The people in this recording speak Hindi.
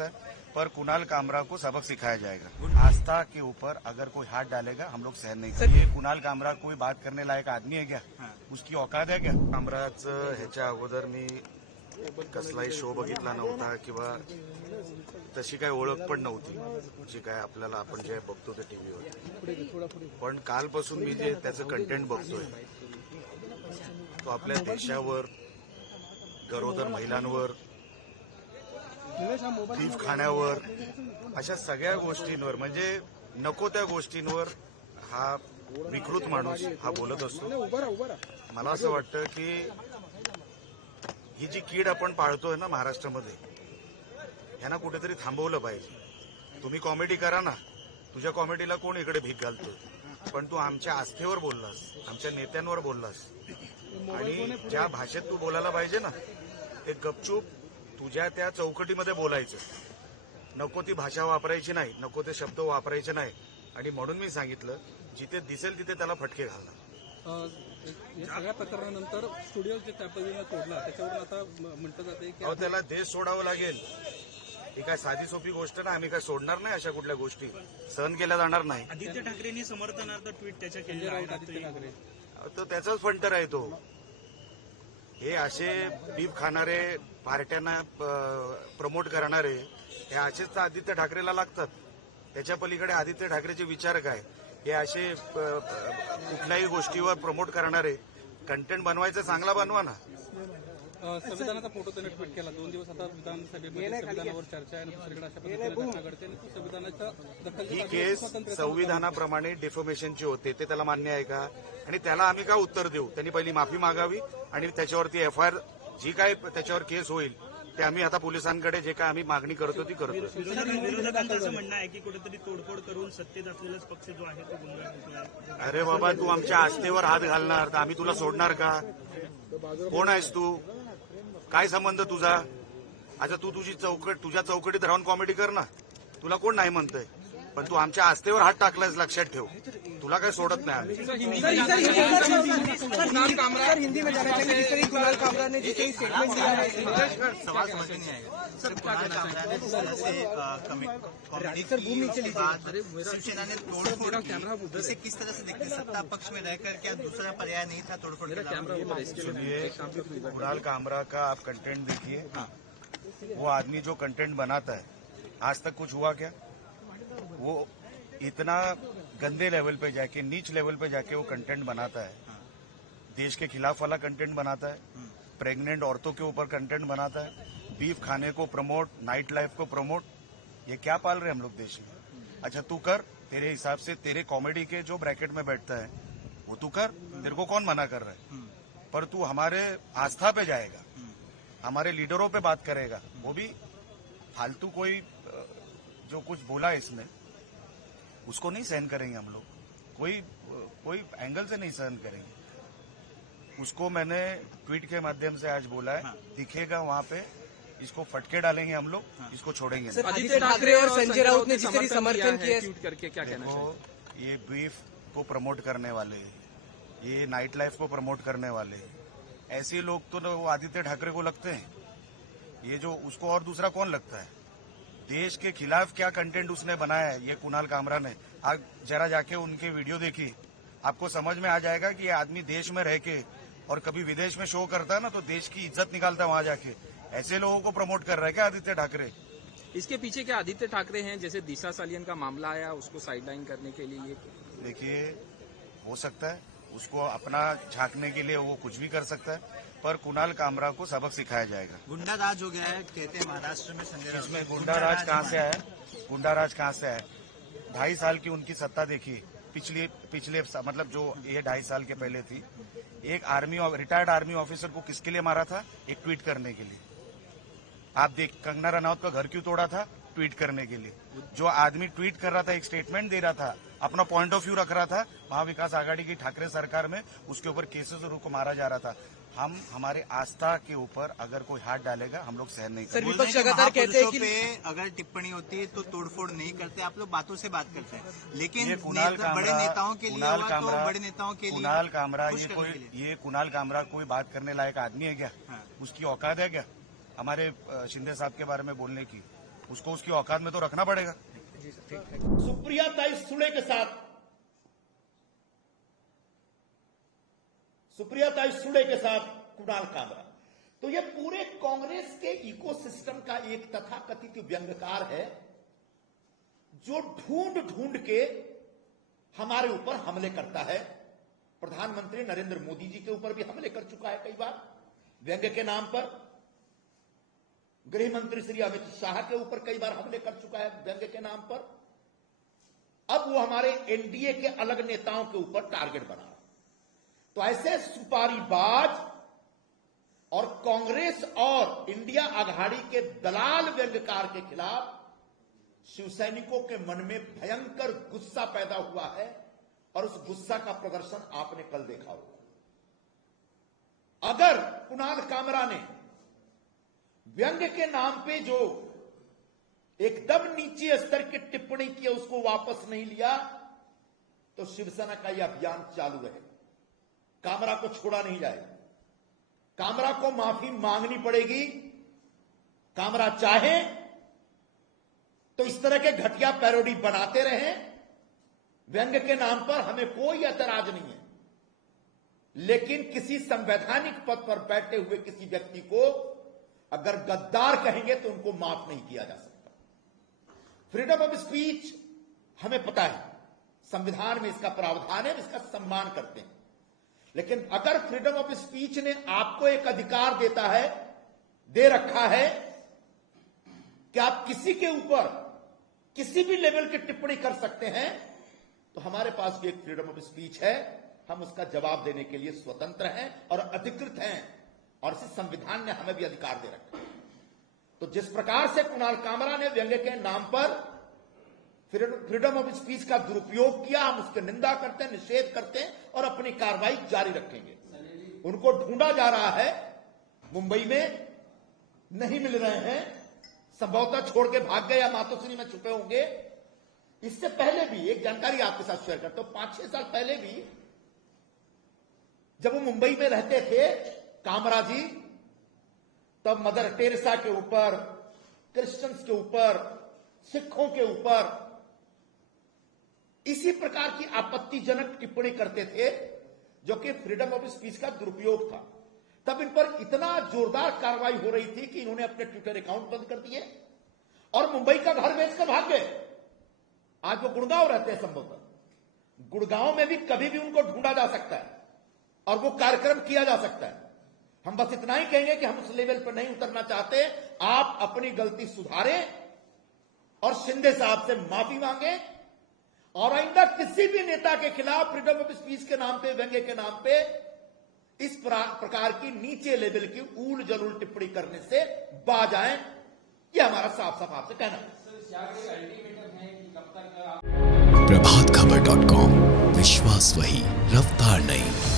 सकता है, पर कुणाल कामरा को सबक सिखाया जाएगा। आस्था के ऊपर अगर कोई हाथ डालेगा हम लोग सहन नहीं करेंगे। ये कुणाल कामरा कोई बात करने लायक आदमी है क्या? उसकी औकात है क्या? कामराचं ह्याच्या अगोदर मी कसलाही शो बघितला नव्हता किंवा तशी काही ओळख पण नव्हती जी काय आपल्याला आपण जे बघतो ते टीव्हीवर। पण कालपासून मी जे त्याचं कंटेंट बघतोय तो आपल्या देशावर, गरोदर महिलांवर, बीफ खाण्यावर, अशा सगळ्या गोष्टींवर म्हणजे नको त्या गोष्टींवर हा विकृत माणूस हा बोलत असतो। मला असं वाटतं की ही जी कीड आपण पाळतोय ना महाराष्ट्रामध्ये, यांना कुठेतरी थांबवलं पाहिजे। तुम्ही कॉमेडी करा ना, तुझ्या कॉमेडीला कोण इकडे भीक घालतोय, पण तू आमच्या आस्थेवर बोललास, आमच्या नेत्यांवर बोललास आणि ज्या भाषेत तू बोलायला पाहिजे ना ते गपचूप तुझ्या त्या चौकटीमध्ये बोलायचं। नको ती भाषा वापरायची नाही, नको ते शब्द वापरायचे नाही। आणि म्हणून मी सांगितलं जिथे दिसेल तिथे त्याला फटके घालणार। या सगळ्या प्रकरणानंतर स्टुडिओ जे त्या पद्धतीने तोडला त्याच्यावरून आता म्हटलं जाते की त्याला देश सोडावं लागेल। ही काय साधी सोपी गोष्ट ना, आम्ही काय सोडणार नाही। अशा कुठल्या गोष्टी सहन केल्या जाणार नाही। आदित्य ठाकरेंनी समर्थनार्थ ट्विट त्याच्या केलेलं आहे। आदित्य ठाकरे तो त्याचाच फंटर आहे तो। हे असे बीफ खाणारे, पार्ट्यांना प्रमोट करणारे हे असेच आदित्य ठाकरेला लागतात। त्याच्या पलीकडे आदित्य ठाकरेचे विचार काय? हे असे कुठल्याही गोष्टीवर प्रमोट करणारे कंटेंट बनवायचं चांगला बनवा ना। संविधानाचा फोटो त्याने ट्विट केला। 2 दिवस आता विधानसभेमध्ये संविधानावर चर्चा आहे आणि दुसरीकडे अशा पद्धतीने घटना घडते आणि संविधानाच्या ही केस संविधानाप्रमाणे डिफॉमेशनची होते, ते त्याला मान्य आहे का? आणि त्याला आम्ही का उत्तर देऊ? त्यांनी पहिली माफी मागावी आणि त्याच्यावरती एफआयआर जी काय त्याच्यावर केस होईल ते आम्ही आता पोलिसांकडे जे काय आम्ही मागणी करतो ती करतो। विरोधकांचं असं म्हणणं आहे की कुठेतरी तोडफोड करून सत्तेत असलेलाच पक्ष जो आहे तो गुन्हा करतोय। अरे बाबा, तू आमच्या आस्थेवर हात घालणार तर आम्ही तुला सोडणार का? कोण आहेस तू? काय संबंध तुझा? आता तू तुझ्या चौकटीत राहून कॉमेडी कर ना, तुला कोण नाही म्हणतंय। पण तू आमच्या आस्थेवर हात टाकलायस, लक्षात ठेव, तुला काय सोडत नाही आम्ही। हिंदी में जाना चाहिए। कुणाल कामरा ने जिस स्टेटमेंट दिया है सवाल समझ में नहीं आएगा सर। कुणाल कामरा ने जिस तरह से कॉमेडी की बात शिवसेना ने तोड़फोड़ की, इसे किस तरह से देखते हैं? सत्ता पक्ष में रहकर क्या दूसरा पर्याय नहीं था तोड़फोड़ के? सुनिए, कुणाल कामरा का आप कंटेंट देखिए। वो आदमी जो कंटेंट बनाता है, आज तक कुछ हुआ क्या? वो इतना गंदे लेवल पे जाके, नीच लेवल पे जाके वो कंटेंट बनाता है। देश के खिलाफ वाला कंटेंट बनाता है, प्रेग्नेंट औरतों के ऊपर कंटेंट बनाता है, बीफ खाने को प्रमोट, नाइट लाइफ को प्रमोट। ये क्या पाल रहे हम लोग देश में? अच्छा तू कर, तेरे हिसाब से तेरे कॉमेडी के जो ब्रैकेट में बैठता है वो तू कर, तेरे को कौन मना कर रहा है? पर तू हमारे आस्था पे जाएगा, हमारे लीडरों पे बात करेगा, वो भी फालतू कोई जो कुछ बोला इसने उसको नहीं सहन करेंगे हम लोग। कोई एंगल से नहीं सहन करेंगे। उसको मैंने ट्वीट के माध्यम से आज बोला है, दिखेगा वहां पे, इसको फटके डालेंगे हम लोग, इसको छोड़ेंगे नहीं। आदित्य ठाकरे और संजय राउत ने जिस तरह समर्थन किया ट्वीट करके क्या कहना चाहिए? ये बीफ को प्रमोट करने वाले, ये नाइट लाइफ को प्रमोट करने वाले ऐसे लोग तो वो आदित्य ठाकरे को लगते हैं। ये जो उसको और दूसरा कौन लगता है? देश के खिलाफ क्या कंटेंट उसने बनाया है ये कुणाल कामरा ने। आज जरा जाके उनके वीडियो देखिए, आपको समझ में आ जाएगा कि ये आदमी देश में रह के और कभी विदेश में शो करता है ना तो देश की इज्जत निकालता है वहां जाके। ऐसे लोगों को प्रमोट कर रहा है क्या आदित्य ठाकरे? इसके पीछे क्या आदित्य ठाकरे हैं? जैसे दिशा सालियन का मामला आया, उसको साइडलाइन करने के लिए देखिए, हो सकता है उसको अपना झांकने के लिए वो कुछ भी कर सकता है, पर कुणाल कामरा को सबक सिखाया जाएगा। गुंडा राज हो गया है कहते हैं महाराष्ट्र में संजय राउत। इसमें गुंडा राज कहाँ से आया? गुंडा राज कहाँ से आया? 2.5 साल की उनकी सत्ता देखिए। पिछले मतलब जो ये 2.5 साल के पहले थी, एक रिटायर्ड आर्मी ऑफिसर को किसके लिए मारा था? एक ट्वीट करने के लिए। आप देख, कंगना रनौत का घर क्यों तोड़ा था? ट्वीट करने के लिए। जो आदमी ट्वीट कर रहा था, एक स्टेटमेंट दे रहा था, अपना पॉइंट ऑफ व्यू रख रहा था, महाविकास आघाड़ी की ठाकरे सरकार में उसके ऊपर केसेस को मारा जा रहा था। हम हमारे आस्था के ऊपर अगर कोई हाथ डालेगा हम लोग सहन नहीं करेंगे। विपक्ष लगातार कहते हैं कि अगर टिप्पणी होती है तो तोड़फोड़ नहीं करते, आप लोग बातों से बात करते हैं, लेकिन ये कुणाल कामरा, बड़े नेताओं के लिए कुणाल हुआ कामरा, तो बड़े नेताओं के लिए कुणाल कामरा खुश करने के लिए। ये कुणाल कामरा कोई बात करने लायक आदमी है क्या? उसकी औकात है क्या हमारे शिंदे साहब के बारे में बोलने की? उसको उसकी औकात में तो रखना पड़ेगा। सुप्रिया सुले के साथ कुणाल कामरा, तो ये पूरे कांग्रेस के इकोसिस्टम का एक तथाकथित व्यंग्यकार है जो ढूंढ ढूंढ के हमारे ऊपर हमले करता है। प्रधानमंत्री नरेंद्र मोदी जी के ऊपर भी हमले कर चुका है कई बार व्यंग्य के नाम पर। गृह मंत्री श्री अमित शाह के ऊपर कई बार हमले कर चुका है व्यंग्य के नाम पर। अब वो हमारे एनडीए के अलग नेताओं के ऊपर टारगेट बना। तो ऐसे सुपारीबाज और कांग्रेस और इंडिया आघाड़ी के दलाल व्यंग्यकार के खिलाफ शिवसैनिकों के मन में भयंकर गुस्सा पैदा हुआ है और उस गुस्सा का प्रदर्शन आपने कल देखा होगा। अगर कुणाल कामरा ने व्यंग्य के नाम पे जो एकदम नीचे स्तर की टिप्पणी की उसको वापस नहीं लिया तो शिवसेना का यह अभियान चालू रहेगा। कामरा को छोड़ा नहीं जाएगा, कामरा को माफी मांगनी पड़ेगी। कामरा चाहे तो इस तरह के घटिया पैरोडी बनाते रहें व्यंग्य के नाम पर, हमें कोई ऐतराज नहीं है। लेकिन किसी संवैधानिक पद पर बैठे हुए किसी व्यक्ति को अगर गद्दार कहेंगे तो उनको माफ नहीं किया जा सकता। फ्रीडम ऑफ स्पीच हमें पता है, संविधान में इसका प्रावधान है, इसका सम्मान करते हैं। लेकिन अगर फ्रीडम ऑफ स्पीच ने आपको एक अधिकार दे रखा है कि आप किसी के ऊपर किसी भी लेवल की टिप्पणी कर सकते हैं, तो हमारे पास भी एक फ्रीडम ऑफ स्पीच है। हम उसका जवाब देने के लिए स्वतंत्र हैं और अधिकृत हैं और इसी संविधान ने हमें भी अधिकार दे रखा है। तो जिस प्रकार से कुणाल कामरा ने व्यंग्य के नाम पर फ्रीडम ऑफ स्पीच का दुरुपयोग किया, हम उसकी निंदा करते हैं, निषेध करते हैं और अपनी कार्रवाई जारी रखेंगे। उनको ढूंढा जा रहा है, मुंबई में नहीं मिल रहे हैं, संभवतः छोड़ के भाग गए या मातोश्री में छुपे होंगे। इससे पहले भी एक जानकारी आपके साथ शेयर करता हूं, 5-6 साल पहले भी जब वो मुंबई में रहते थे कामरा जी, तब मदर टेरेसा के ऊपर, क्रिश्चियंस के ऊपर, सिखों के ऊपर इसी प्रकार की आपत्तिजनक टिप्पणी करते थे जो कि फ्रीडम ऑफ स्पीच का दुरुपयोग था। तब इन पर इतना जोरदार कार्रवाई हो रही थी कि इन्होंने अपने ट्विटर अकाउंट बंद कर दिए और मुंबई का घर बेचकर भाग गए। आज वो गुड़गांव रहते हैं, संभवतः गुड़गांव में भी कभी भी उनको ढूंढा जा सकता है और वो कार्यक्रम किया जा सकता है। हम बस इतना ही कहेंगे कि हम उस लेवल पर नहीं उतरना चाहते। आप अपनी गलती सुधारें और शिंदे साहब से माफी मांगे और आइंदा किसी भी नेता के खिलाफ फ्रीडम ऑफ स्पीच के नाम पे, व्यंग्य के नाम पे इस प्रकार की नीचे लेवल की ऊल जलूल टिप्पणी करने से बाज आए। यह हमारा साफ साफ आपसे कहना है। प्रभातखबर.com, विश्वास वही, रफ्तार नहीं।